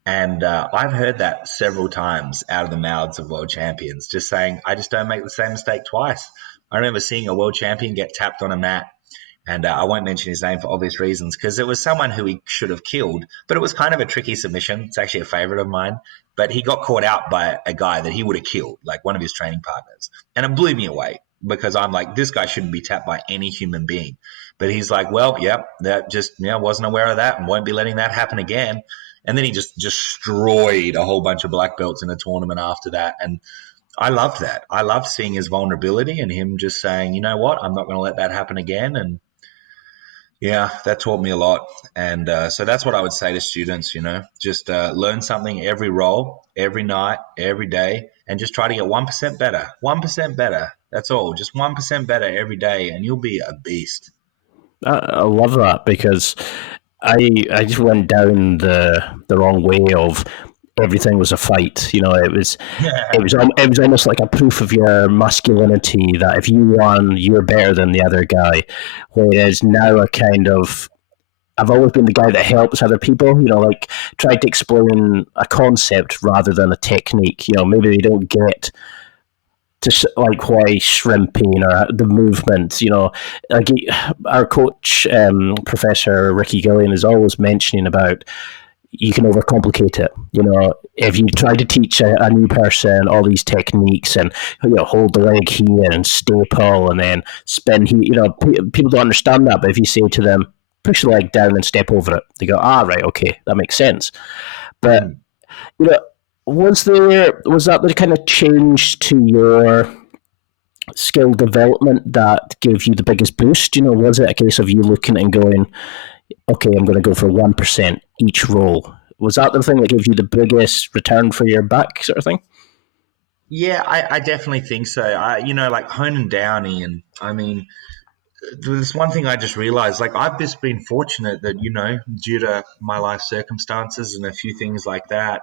And I've heard that several times out of the mouths of world champions, just saying, I just don't make the same mistake twice. I remember seeing a world champion get tapped on a mat, and I won't mention his name for obvious reasons, because it was someone who he should have killed, but it was kind of a tricky submission. It's actually a favorite of mine. But he got caught out by a guy that he would have killed, like one of his training partners. And it blew me away, because I'm like, this guy shouldn't be tapped by any human being. But he's like, well, yep, that just wasn't aware of that and won't be letting that happen again. And then he just destroyed a whole bunch of black belts in a tournament after that. And I loved that. I loved seeing his vulnerability and him just saying, you know what, I'm not going to let that happen again. And yeah, that taught me a lot. And so that's what I would say to students, just learn something every roll, every night, every day, and just try to get 1% better. 1% better. That's all. Just 1% better every day, and you'll be a beast. I love that, because I just went down the wrong way of everything was a fight. It was almost like a proof of your masculinity, that if you won, you were better than the other guy. Whereas now I've always been the guy that helps other people, like try to explain a concept rather than a technique. Maybe they don't get to like why shrimping or the movement, like our coach, Professor Ricky Gillian, is always mentioning about, you can overcomplicate it. If you try to teach a new person all these techniques and hold the leg here and staple and then spin here, people don't understand that. But if you say to them, push the leg down and step over it, they go, right, okay, that makes sense. But was that the kind of change to your skill development that gave you the biggest boost? Was it a case of you looking and going, okay, I'm going to go for 1% each roll? Was that the thing that gave you the biggest return for your back, sort of thing? Yeah, I definitely think so. Like honing down, Ian, I mean, there's one thing I just realized, like I've just been fortunate that, due to my life circumstances and a few things like that,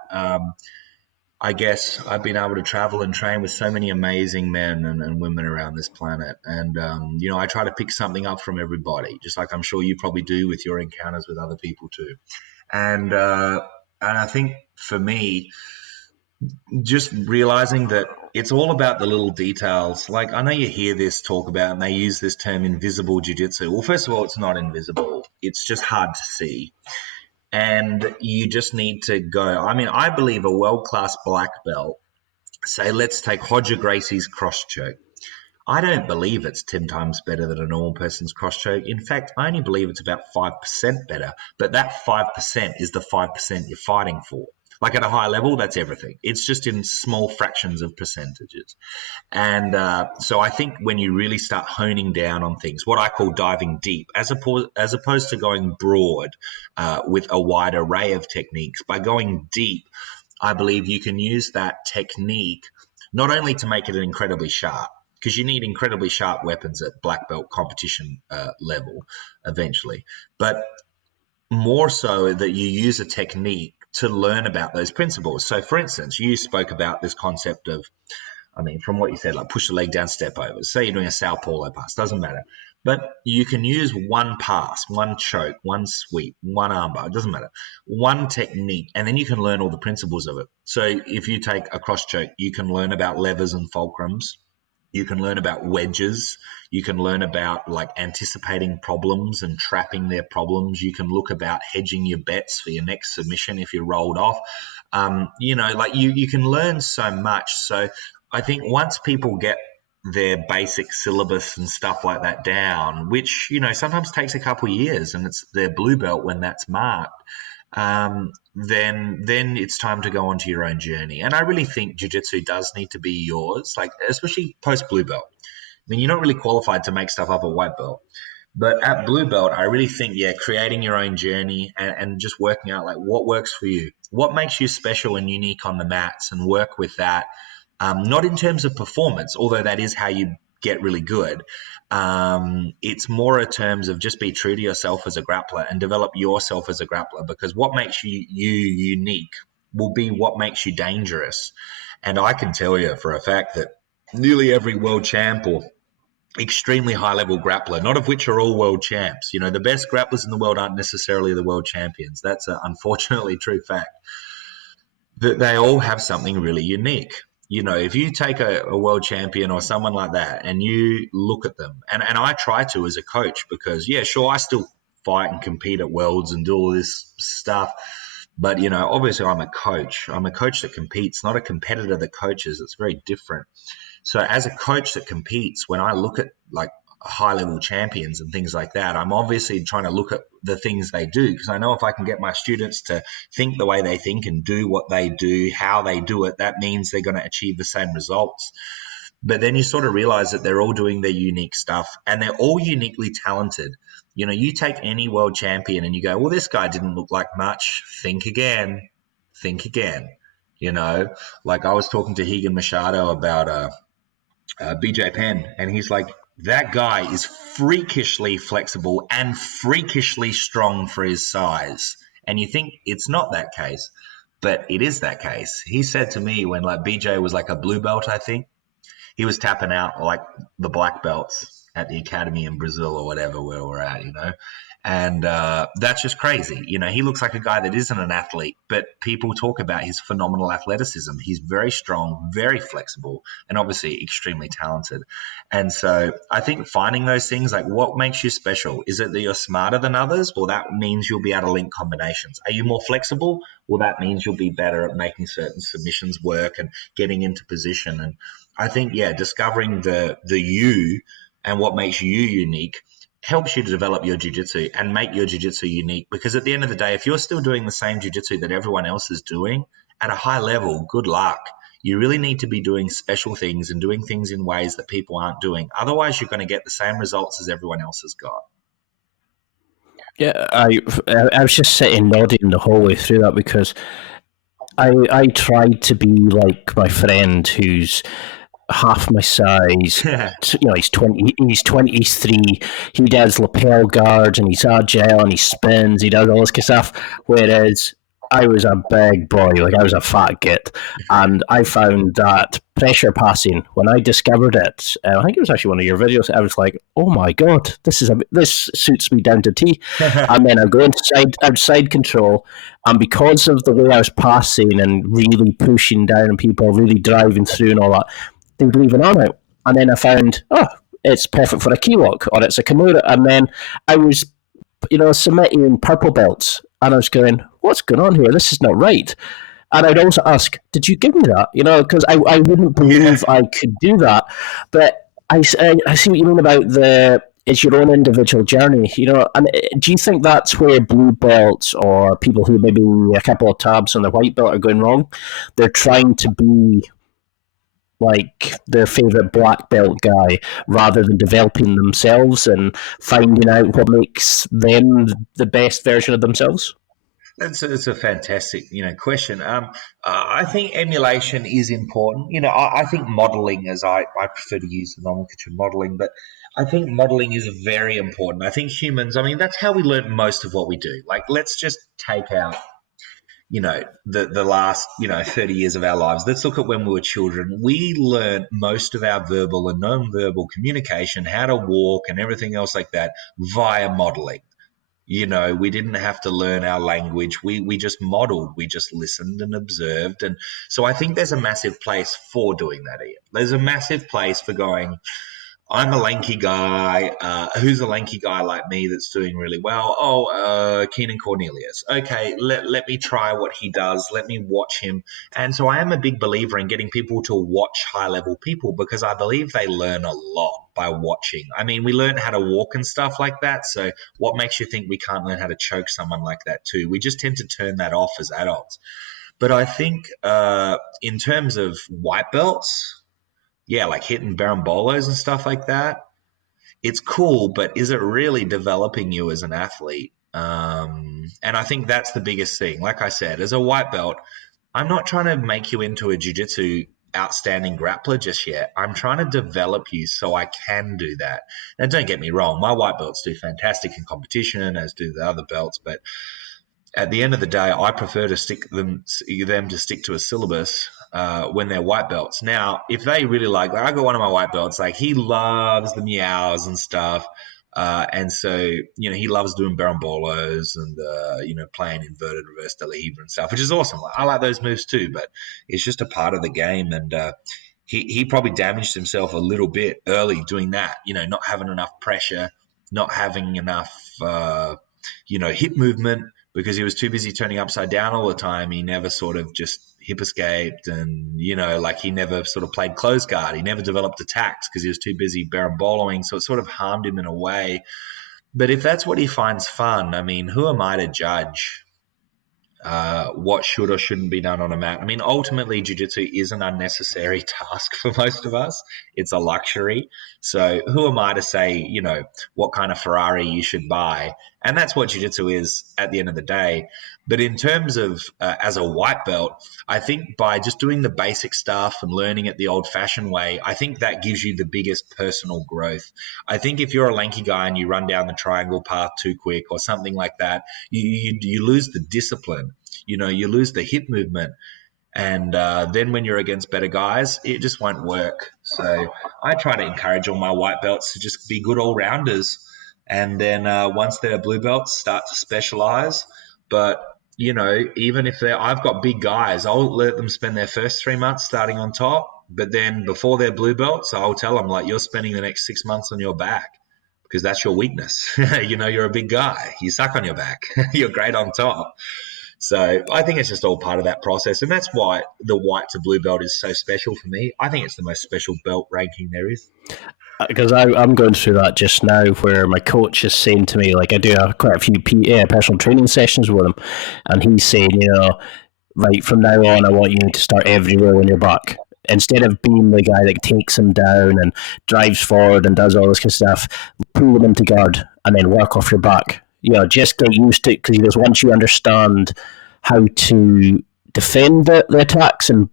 I guess I've been able to travel and train with so many amazing men and women around this planet. And, I try to pick something up from everybody, just like I'm sure you probably do with your encounters with other people too. And I think for me, just realizing that it's all about the little details. Like, I know you hear this talk about, and they use this term invisible jiu-jitsu. Well, first of all, it's not invisible. It's just hard to see. And you just need to go. I mean, I believe a world-class black belt, say, let's take Roger Gracie's cross choke. I don't believe it's 10 times better than a normal person's cross choke. In fact, I only believe it's about 5% better. But that 5% is the 5% you're fighting for. Like at a high level, that's everything. It's just in small fractions of percentages. And so I think when you really start honing down on things, what I call diving deep, as opposed to going broad with a wide array of techniques, by going deep, I believe you can use that technique not only to make it incredibly sharp, because you need incredibly sharp weapons at black belt competition level eventually, but more so that you use a technique to learn about those principles. So for instance, you spoke about this concept of, from what you said, like push the leg down, step over. Say you're doing a Sao Paulo pass, doesn't matter. But you can use one pass, one choke, one sweep, one armbar, it doesn't matter. One technique, and then you can learn all the principles of it. So if you take a cross choke, you can learn about levers and fulcrums. You can learn about wedges. You can learn about like anticipating problems and trapping their problems. You can look about hedging your bets for your next submission if you're rolled off. You can learn so much. So I think once people get their basic syllabus and stuff like that down, which, sometimes takes a couple of years and it's their blue belt when that's marked, then it's time to go on to your own journey. And I really think jiu-jitsu does need to be yours, like especially post blue belt. I mean, you're not really qualified to make stuff up at white belt. But at blue belt, I really think, creating your own journey and just working out like what works for you, what makes you special and unique on the mats, and work with that. Not in terms of performance, although that is how you get really good. It's more in terms of just be true to yourself as a grappler and develop yourself as a grappler, because what makes you unique will be what makes you dangerous. And I can tell you for a fact that nearly every world champ or extremely high-level grappler, not of which are all world champs. The best grapplers in the world aren't necessarily the world champions. That's an unfortunately true fact. That they all have something really unique. If you take a world champion or someone like that and you look at them, and I try to as a coach, because, I still fight and compete at worlds and do all this stuff. But, obviously I'm a coach. I'm a coach that competes, not a competitor that coaches. It's very different. So as a coach that competes, when I look at like high-level champions and things like that, I'm obviously trying to look at the things they do, because I know if I can get my students to think the way they think and do what they do, how they do it, that means they're going to achieve the same results. But then you sort of realize that they're all doing their unique stuff and they're all uniquely talented. You take any world champion and you go, well, this guy didn't look like much. Think again. Like I was talking to Higan Machado about BJ Penn, and he's like, that guy is freakishly flexible and freakishly strong for his size. And you think it's not that case, but it is that case. He said to me when like BJ was like a blue belt, I think, he was tapping out like the black belts at the academy in Brazil or whatever where we're at, And that's just crazy. He looks like a guy that isn't an athlete, but people talk about his phenomenal athleticism. He's very strong, very flexible, and obviously extremely talented. And so I think finding those things, like what makes you special? Is it that you're smarter than others? Well, that means you'll be able to link combinations. Are you more flexible? Well, that means you'll be better at making certain submissions work and getting into position. And I think, discovering the you and what makes you unique helps you to develop your jiu-jitsu and make your jiu-jitsu unique. Because at the end of the day, if you're still doing the same jiu-jitsu that everyone else is doing at a high level, good luck. You really need to be doing special things and doing things in ways that people aren't doing. Otherwise, you're going to get the same results as everyone else has got. Yeah, I was just sitting nodding the whole way through that, because I tried to be like my friend who's half my size. He's 23. He does lapel guards and he's agile and he spins. He does all this kind of stuff. Whereas I was a big boy, like I was a fat git, and I found that pressure passing, when I discovered it, I think it was actually one of your videos, I was like, oh my god, this suits me down to T. And then I go outside control, and because of the way I was passing and really pushing down on people, really driving through and all that, they would leave an arm out. And then I found, it's perfect for a key lock, or it's a Kimura. And then I was, submitting purple belts, and I was going, what's going on here? This is not right. And I'd also ask, did you give me that? Because I wouldn't believe I could do that. But I see what you mean about it's your own individual journey, and do you think that's where blue belts or people who maybe a couple of tabs on their white belt are going wrong? They're trying to be like their favorite black belt guy rather than developing themselves and finding out what makes them the best version of themselves? It's a fantastic, question. I think emulation is important. I think modeling, as I prefer to use the nomenclature modeling, but I think modeling is very important. I think humans, that's how we learn most of what we do. Like, let's just take out the last 30 years of our lives. Let's look at when we were children. We learned most of our verbal and non-verbal communication, how to walk and everything else like that, via modeling. We didn't have to learn our language. We just modeled. We just listened and observed. And so I think there's a massive place for doing that, Ian. There's a massive place for going, I'm a lanky guy. Who's a lanky guy like me that's doing really well? Keenan Cornelius. Okay, let me try what he does. Let me watch him. And so I am a big believer in getting people to watch high-level people because I believe they learn a lot by watching. I mean, we learn how to walk and stuff like that. So what makes you think we can't learn how to choke someone like that too? We just tend to turn that off as adults. But I think in terms of white belts, yeah, like hitting barambolos and stuff like that, it's cool, but is it really developing you as an athlete? And I think that's the biggest thing. Like I said, as a white belt, I'm not trying to make you into a jiu-jitsu outstanding grappler just yet. I'm trying to develop you so I can do that. Now, don't get me wrong, my white belts do fantastic in competition, as do the other belts, but at the end of the day, I prefer to stick them to stick to a syllabus when they're white belts. Now, if they really like I got one of my white belts, like he loves the meows and stuff. And so, he loves doing barambolos and, playing inverted reverse de la Hiva and stuff, which is awesome. I like those moves too, but it's just a part of the game. And he probably damaged himself a little bit early doing that, not having enough pressure, not having enough, hip movement, because he was too busy turning upside down all the time. He never sort of just hip escaped and, he never sort of played close guard. He never developed attacks because he was too busy baramboloing. So it sort of harmed him in a way. But if that's what he finds fun, I mean, who am I to judge what should or shouldn't be done on a mat? I mean, ultimately, jiu-jitsu is an unnecessary task for most of us. It's a luxury. So who am I to say, what kind of Ferrari you should buy? And that's what jiu-jitsu is at the end of the day. But in terms of as a white belt, I think by just doing the basic stuff and learning it the old-fashioned way, I think that gives you the biggest personal growth. I think if you're a lanky guy and you run down the triangle path too quick or something like that, you lose the discipline. You lose the hip movement. And then when you're against better guys, it just won't work. So I try to encourage all my white belts to just be good all-rounders. And then once they're blue belts, start to specialize. But, even if I've got big guys, I'll let them spend their first 3 months starting on top. But then before they're blue belts, I'll tell them, you're spending the next 6 months on your back because that's your weakness. You're a big guy. You suck on your back. You're great on top. So I think it's just all part of that process. And that's why the white to blue belt is so special for me. I think it's the most special belt ranking there is. Because I'm going through that just now where my coach is saying to me, I do quite a few personal training sessions with him, and he's saying, right, from now on, I want you to start every row on your back. Instead of being the guy that takes him down and drives forward and does all this kind of stuff, pull them into guard and then work off your back. Just get used to it, because once you understand how to defend the attacks and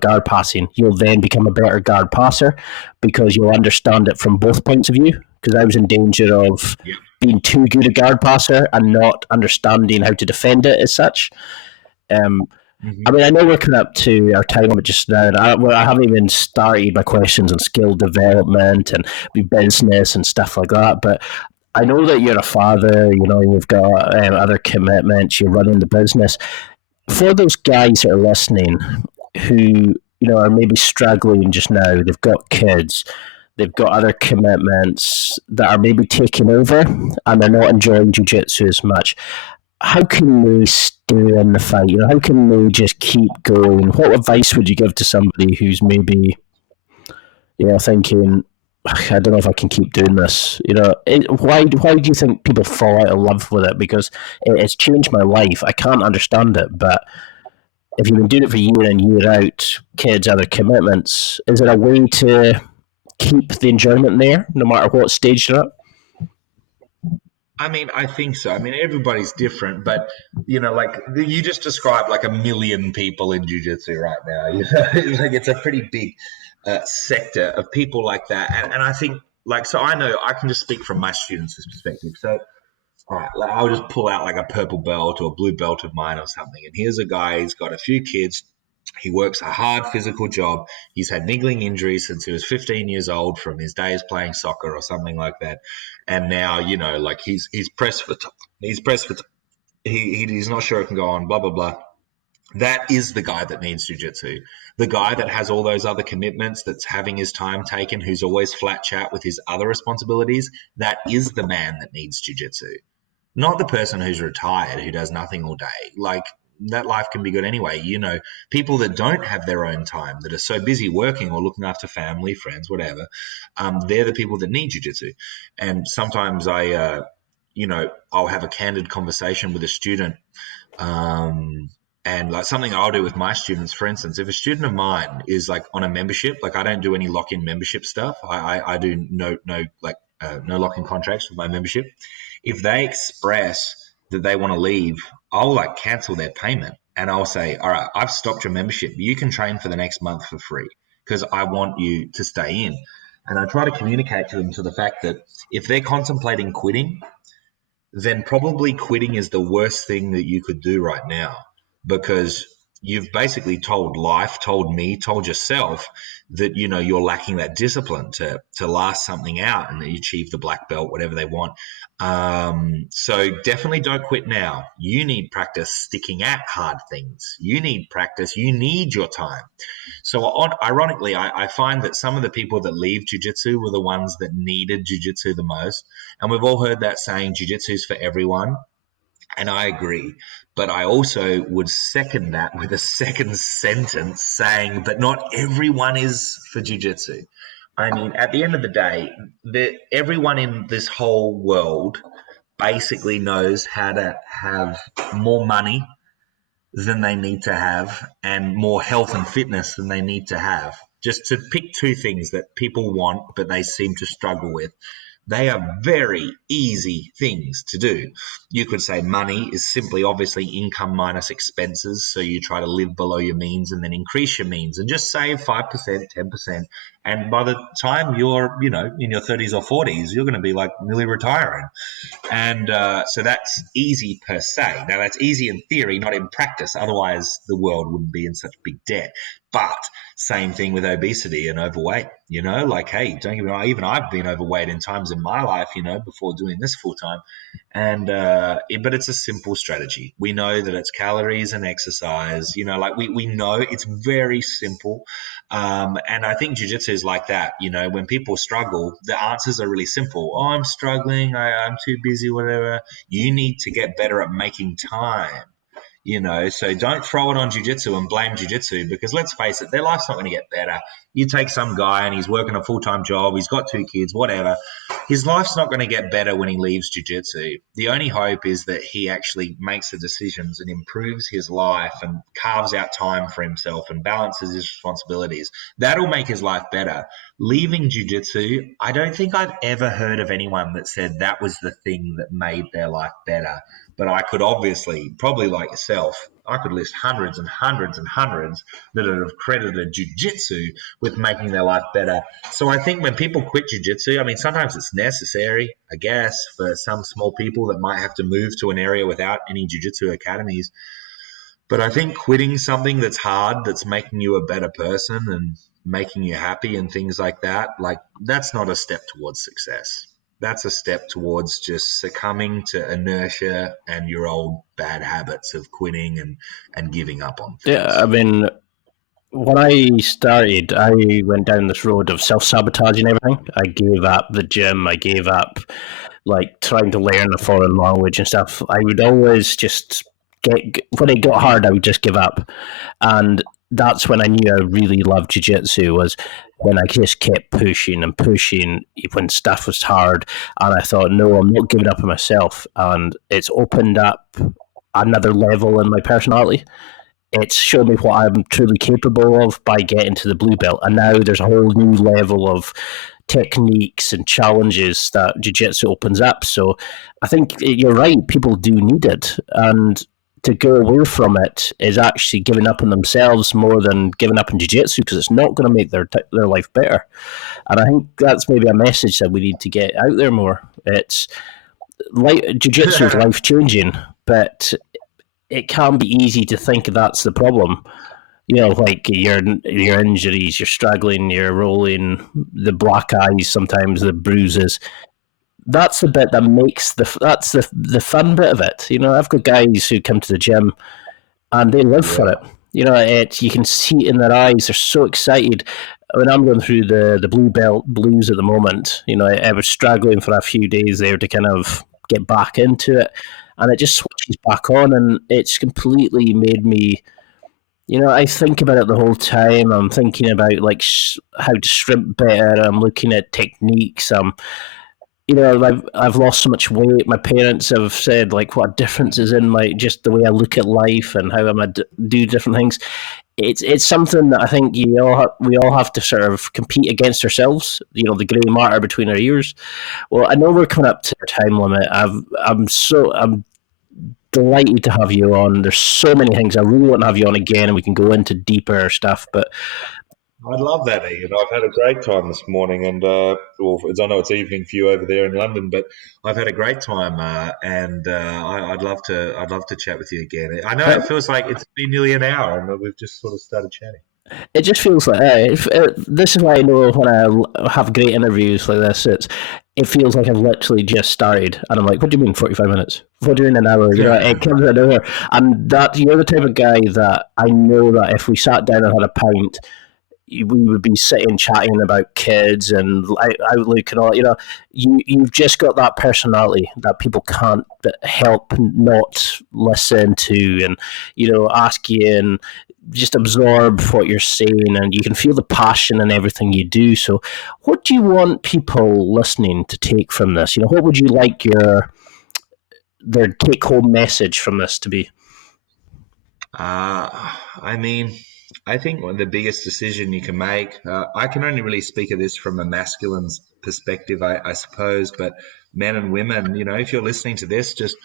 guard passing, you'll then become a better guard passer because you'll understand it from both points of view. Because I was in danger of being too good a guard passer and not understanding how to defend it as such. I mean, I know we're coming up to our time limit just now, and I haven't even started my questions on skill development and business and stuff like that, but I know that you're a father, you've got other commitments, you're running the business. For those guys that are listening who, are maybe struggling just now, they've got kids, they've got other commitments that are maybe taking over and they're not enjoying jiu-jitsu as much, how can they stay in the fight? How can they just keep going? What advice would you give to somebody who's maybe, thinking, I don't know if I can keep doing this. Why do you think people fall out of love with it? Because it's changed my life. I can't understand it, but if you've been doing it for year in, year out, kids, other commitments, is there a way to keep the enjoyment there, no matter what stage you're at? I mean, I think so. I mean, everybody's different, but you just described like a million people in jiu-jitsu right now. It's a pretty big sector of people like that, and I think so I know I can just speak from my students' perspective. So all right, I'll just pull out like a purple belt or a blue belt of mine or something, and here's a guy, he's got a few kids, he works a hard physical job, he's had niggling injuries since he was 15 years old from his days playing soccer or something like that, and now he's pressed for time, he's not sure it can go on, blah blah blah. That is the guy that needs jiu-jitsu. The guy that has all those other commitments, that's having his time taken, who's always flat chat with his other responsibilities, that is the man that needs jiu-jitsu. Not the person who's retired, who does nothing all day. Like, that life can be good anyway. You know, people that don't have their own time, that are so busy working or looking after family, friends, whatever, they're the people that need jiu-jitsu. And sometimes I'll have a candid conversation with a student, and like something I'll do with my students, for instance, if a student of mine is like on a membership, like I don't do any lock-in membership stuff. I do no lock-in contracts with my membership. If they express that they want to leave, I'll like cancel their payment, and I'll say, all right, I've stopped your membership. You can train for the next month for free because I want you to stay in. And I try to communicate to them to the fact that if they're contemplating quitting, then probably quitting is the worst thing that you could do right now, because you've basically told life, told me, told yourself that, you know, you're lacking that discipline to last something out and that you achieve the black belt, whatever they want. So definitely don't quit now. You need practice sticking at hard things. You need practice. You need your time. So ironically, I find that some of the people that leave jiu-jitsu were the ones that needed jiu-jitsu the most. And we've all heard that saying, jiu-jitsu is for everyone. And I agree. But I also would second that with a second sentence saying, but not everyone is for jiu-jitsu. I mean, at the end of the day, everyone in this whole world basically knows how to have more money than they need to have and more health and fitness than they need to have. Just to pick two things that people want but they seem to struggle with. They are very easy things to do. You could say money is simply obviously income minus expenses. So you try to live below your means and then increase your means and just save 5%, 10%. And by the time you're, you know, in your 30s or 40s, you're going to be like nearly retiring. And so that's easy per se. Now, that's easy in theory, not in practice. Otherwise, the world wouldn't be in such big debt. But same thing with obesity and overweight, you know, like, hey, don't get me wrong, even I've been overweight in times in my life, you know, before doing this full time. And but it's a simple strategy. We know that it's calories and exercise, you know, like we know it's very simple. And I think jiu-jitsu is like that. You know, when people struggle, the answers are really simple. Oh, I'm struggling. I'm too busy, whatever. You need to get better at making time. You know, so don't throw it on jiu-jitsu and blame jiu-jitsu, because let's face it, their life's not going to get better. You take some guy and he's working a full-time job, he's got 2 kids, whatever. His life's not going to get better when he leaves jiu-jitsu. The only hope is that he actually makes the decisions and improves his life and carves out time for himself and balances his responsibilities. That'll make his life better. Leaving jiu-jitsu, I don't think I've ever heard of anyone that said that was the thing that made their life better. But I could obviously, probably like yourself, I could list hundreds and hundreds and hundreds that have credited jiu-jitsu with making their life better. So I think when people quit jiu-jitsu, I mean, sometimes it's necessary, I guess, for some small people that might have to move to an area without any jiu-jitsu academies. But I think quitting something that's hard, that's making you a better person and making you happy and things like that, like, that's not a step towards success. That's a step towards just succumbing to inertia and your old bad habits of quitting and giving up on things. Yeah, I mean, when I started, I went down this road of self-sabotaging everything. I gave up the gym. I gave up, like, trying to learn a foreign language and stuff. I would always just when it got hard, I would just give up. And that's when I knew I really loved jiu-jitsu, was when I just kept pushing and pushing when stuff was hard. And I thought, no, I'm not giving up on myself. And it's opened up another level in my personality. It's shown me what I'm truly capable of by getting to the blue belt. And now there's a whole new level of techniques and challenges that jiu-jitsu opens up. So I think you're right, people do need it. And to go away from it is actually giving up on themselves more than giving up on jiu-jitsu, because it's not going to make their life better. And I think that's maybe a message that we need to get out there more. It's like jiu-jitsu is life-changing, but it can be easy to think that's the problem. You know, like your injuries, you're struggling, you're rolling, the black eyes, sometimes the bruises. That's the bit that makes that's the fun bit of it. You know, I've got guys who come to the gym and they live for it. You know, you can see it in their eyes. They're so excited. When I'm going through the blue belt blues at the moment, you know, I was struggling for a few days there to kind of get back into it, and it just switches back on, and it's completely made me. You know, I think about it the whole time. I'm thinking about like how to shrimp better. I'm looking at techniques. You know, I've lost so much weight. My parents have said like what a difference is in my just the way I look at life and how I do different things. It's something that I think we all have to sort of compete against ourselves. You know, the grey matter between our ears. Well, I know we're coming up to our time limit. I'm delighted to have you on. There's so many things I really want to have you on again, and we can go into deeper stuff. But I'd love that, Ian. I've had a great time this morning, and I know it's evening for you over there in London, but I've had a great time, and I'd love to chat with you again. I know it feels like it's been nearly an hour, and we've just sort of started chatting. It just feels like this is why I know when I have great interviews like this, it feels like I've literally just started, and I'm like, "What do you mean 45 minutes? What do you mean an hour?" You know, it comes an hour, and that you're the type of guy that I know that if we sat down and had a pint, we would be sitting chatting about kids and outlook and all. You know, you've just got that personality that people can't help not listen to, and you know, ask you and just absorb what you're saying, and you can feel the passion in everything you do. So what do you want people listening to take from this? You know, what would you like their take home message from this to be? I mean, I think the biggest decision you can make, I can only really speak of this from a masculine's perspective, I suppose, but men and women, you know, if you're listening to this, just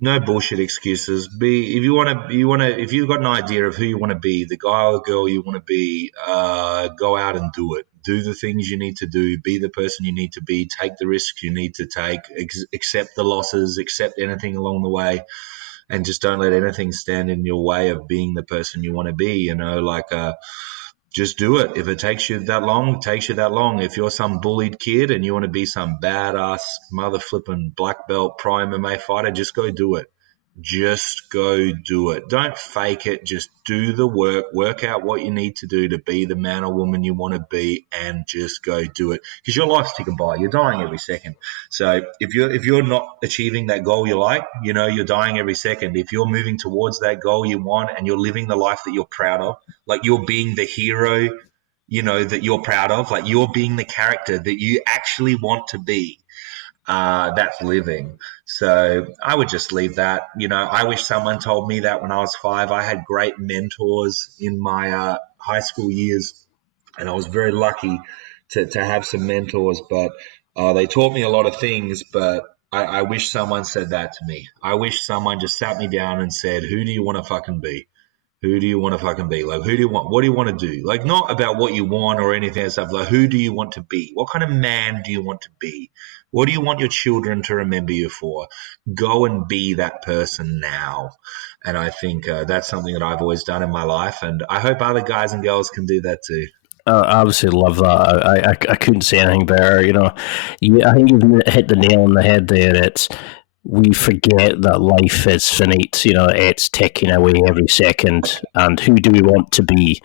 no bullshit excuses. If you've got an idea of who you want to be, the guy or girl you want to be, go out and do it. Do the things you need to do. Be the person you need to be. Take the risks you need to take. Accept the losses. Accept anything along the way, and just don't let anything stand in your way of being the person you want to be. You know, like just do it. If it takes you that long, it takes you that long. If you're some bullied kid and you want to be some badass mother flipping black belt pro MMA fighter, just go do it. Just go do it. Don't fake it. Just do the work. Work out what you need to do to be the man or woman you want to be, and just go do it. Because your life's ticking by. You're dying every second. So if you're not achieving that goal you like, you know, you're dying every second. If you're moving towards that goal you want and you're living the life that you're proud of, like you're being the hero, you know, that you're proud of, like you're being the character that you actually want to be, that's living. So I would just leave that. You know, I wish someone told me that when I was 5. I had great mentors in my high school years, and I was very lucky to have some mentors, but they taught me a lot of things, but I wish someone said that to me. I wish someone just sat me down and said, who do you want to fucking be? Who do you want to fucking be? Like, who do you want? What do you want to do? Like, not about what you want or anything else. Like, who do you want to be? What kind of man do you want to be? What do you want your children to remember you for? Go and be that person now. And I think that's something that I've always done in my life. And I hope other guys and girls can do that too. I absolutely love that. I couldn't say anything better. You know, I think you've hit the nail on the head there. We forget that life is finite. You know, it's ticking away every second. And who do we want to be?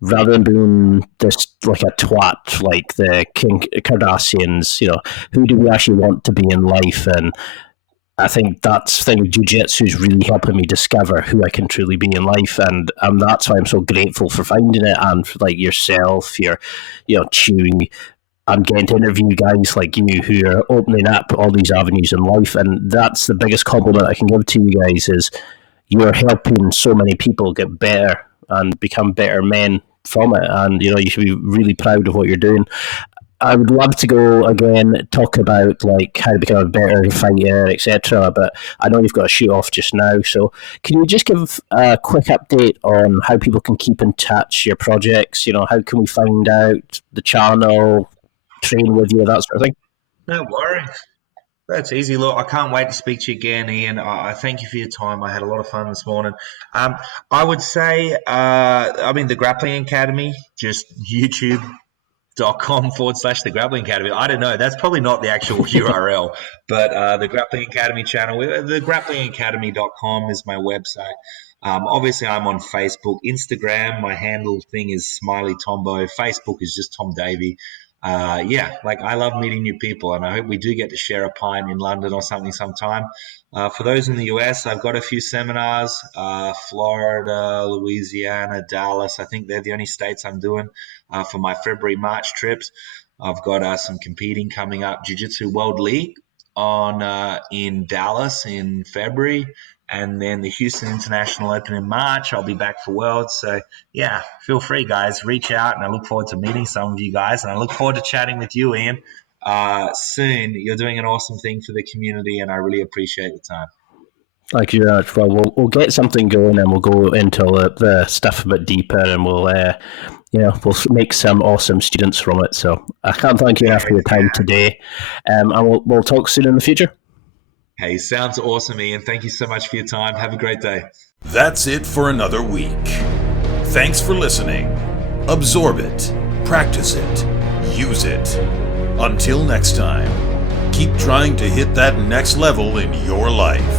Rather than being this like a twat like the Kardashians, you know, who do we actually want to be in life? And I think that's the thing. Jiu-Jitsu is really helping me discover who I can truly be in life, and that's why I'm so grateful for finding it, and for, like yourself, you know, Chewy, and getting to interview guys like you who are opening up all these avenues in life. And that's the biggest compliment I can give to you guys, is you're helping so many people get better and become better men from it. And, you know, you should be really proud of what you're doing. I would love to go again, talk about like how to become a better fighter, etc. But I know you've got to shoot off just now. So can you just give a quick update on how people can keep in touch, your projects? You know, how can we find out the channel, train with you, that sort of thing? No worries. That's easy. Look, I can't wait to speak to you again, Ian. I thank you for your time. I had a lot of fun this morning. I would say, the Grappling Academy, just youtube.com/the Grappling Academy. I don't know. That's probably not the actual URL, but the Grappling Academy channel, the grapplingacademy.com is my website. Obviously, I'm on Facebook, Instagram. My handle thing is Smiley Tombo. Facebook is just Tom Davey. I love meeting new people, and I hope we do get to share a pint in London or something sometime. For those in the US, I've got a few seminars, Florida, Louisiana, Dallas. I think they're the only states I'm doing for my February, March trips. I've got some competing coming up, Jiu-Jitsu World League in Dallas in February, and then the Houston International Open in March. I'll be back for Worlds. So, yeah, feel free, guys. Reach out, and I look forward to meeting some of you guys, and I look forward to chatting with you, Ian, soon. You're doing an awesome thing for the community, and I really appreciate the time. Thank you very much. Well, we'll get something going, and we'll go into the stuff a bit deeper, and we'll make some awesome students from it. So I can't thank you enough for your time today, and we'll talk soon in the future. Hey, sounds awesome, Ian. Thank you so much for your time. Have a great day. That's it for another week. Thanks for listening. Absorb it, practice it, use it. Until next time, keep trying to hit that next level in your life.